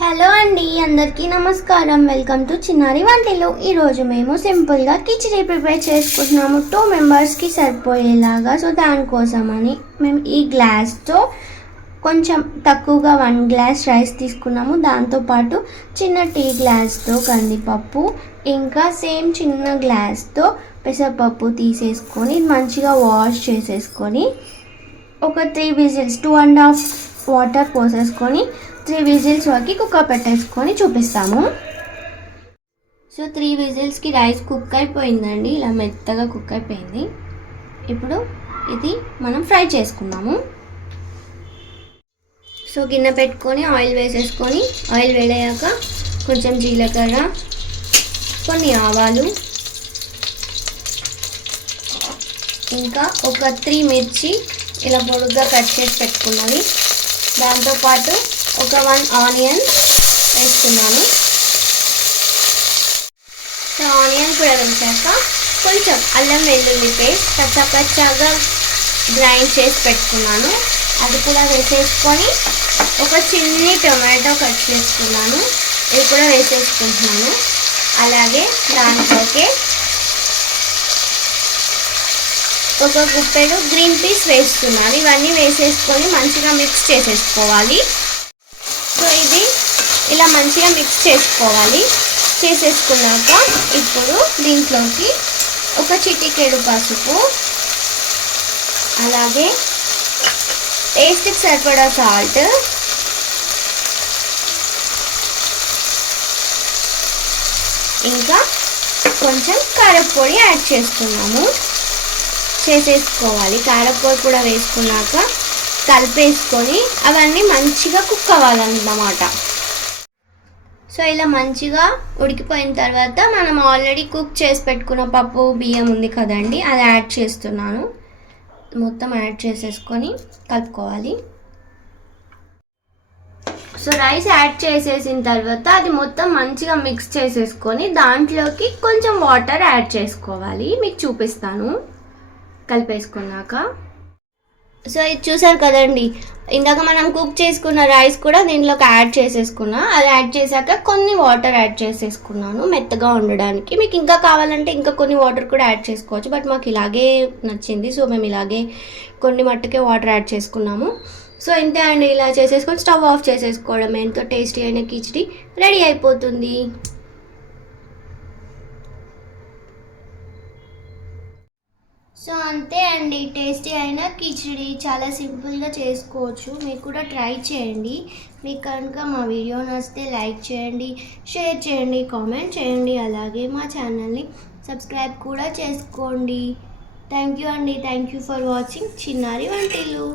Hello అండి, అందరికీ నమస్కారం. వెల్కమ్ టు చిన్నారి వంటలు. ఈరోజు మేము సింపుల్గా కిచిడి ప్రిపేర్ చేసుకుంటున్నాము 2 మెంబర్స్కి సరిపోయేలాగా. సో దానికోసమని మేము ఈ గ్లాస్తో కొంచెం తక్కువగా 1 గ్లాస్ రైస్ తీసుకున్నాము. దాంతోపాటు చిన్న టీ గ్లాస్తో కందిపప్పు, ఇంకా సేమ్ చిన్న గ్లాస్తో పెసరపప్పు తీసేసుకొని మంచిగా వాష్ చేసేసుకొని ఒక 3 విజిల్స్ 2.5 వాటర్ పోసేసుకొని 3 విజిల్స్ వరకు కుక్కర్ పెట్టేసుకొని చూపిస్తాము. సో 3 విజిల్స్కి రైస్ కుక్ అయిపోయిందండి. ఇలా మెత్తగా కుక్ అయిపోయింది. ఇప్పుడు ఇది మనం ఫ్రై చేసుకుందాము. సో గిన్నె పెట్టుకొని ఆయిల్ వేసేసుకొని ఆయిల్ వేడయ్యాక కొంచెం జీలకర్ర, కొన్ని ఆవాలు, ఇంకా ఒక 3 మిర్చి ఇలా పొడుగ్గా కట్ చేసి పెట్టుకున్నది, దాంతోపాటు ఒక 1 ఆనియన్ వేస్తున్నాను. సో ఆనియన్ కూడా వేసాక కొంచెం అల్లం వెల్లుల్లి పేస్ట్ కచ్చాగా గ్రైండ్ చేసి పెట్టుకున్నాను, అది కూడా వేసేసుకొని ఒక చిన్ని టొమాటో కట్ చేసుకున్నాను, ఇది కూడా వేసేసుకుంటున్నాను. అలాగే దాంట్లోకి ఒక గుప్పెడు గ్రీన్ పీస్ వేస్తున్నాను. ఇవన్నీ వేసేసుకొని మంచిగా మిక్స్ చేసేసుకోవాలి. సో ఇది ఇలా మంచిగా మిక్స్ చేసుకోవాలి. చేసేసుకున్నాక ఇప్పుడు దీంట్లోకి ఒక చిటికెడు పసుపు, అలాగే టేస్ట్కి సరిపడా సాల్ట్, ఇంకా కొంచెం కారపొడి యాడ్ చేసేసుకోవాలి. కారపొడి కూడా వేసుకున్నాక కలిపేసుకొని అవన్నీ మంచిగా కుక్ అవ్వాలన్నమాట. సో ఇలా మంచిగా ఉడికిపోయిన తర్వాత మనం ఆల్రెడీ కుక్ చేసి పెట్టుకున్న పప్పు బియ్యం ఉంది కదండి, అది యాడ్ చేస్తున్నాను. మొత్తం యాడ్ చేసేసుకొని కలుపుకోవాలి. సో రైస్ యాడ్ చేసేసిన తర్వాత అది మొత్తం మంచిగా మిక్స్ చేసేసుకొని దాంట్లోకి కొంచెం వాటర్ యాడ్ చేసుకోవాలి. మీకు చూపిస్తాను కలిపేసుకున్నాక. సో ఇది చూసారు కదండి, ఇందాక మనం కుక్ చేసుకున్న రైస్ కూడా దీంట్లోకి యాడ్ చేసేసుకున్నా. అది యాడ్ చేశాక కొన్ని వాటర్ యాడ్ చేసేసుకున్నాను మెత్తగా ఉండడానికి. మీకు ఇంకా కావాలంటే ఇంకా కొన్ని వాటర్ కూడా యాడ్ చేసుకోవచ్చు, బట్ మాకు ఇలాగే నచ్చింది. సో మేము ఇలాగే కొన్ని మట్టుకే వాటర్ యాడ్ చేసుకున్నాము. సో ఇంతే అండి, ఇలా చేసేసుకొని స్టవ్ ఆఫ్ చేసేసుకోవడం. ఎంతో టేస్టీ అయిన కిచిడి రెడీ అయిపోతుంది. సో అంతే అండి, టేస్టీ అయిన కిచిడి చాలా సింపుల్గా చేసుకోవచ్చు. మీరు కూడా ట్రై చేయండి. మీకు కనుక మా వీడియో నచ్చితే లైక్ చేయండి, షేర్ చేయండి, కామెంట్ చేయండి. అలాగే మా ఛానల్ని సబ్స్క్రైబ్ కూడా చేసుకోండి. థ్యాంక్ యూ అండి. థ్యాంక్ యూ ఫర్ వాచింగ్ చిన్నారి వంటలు.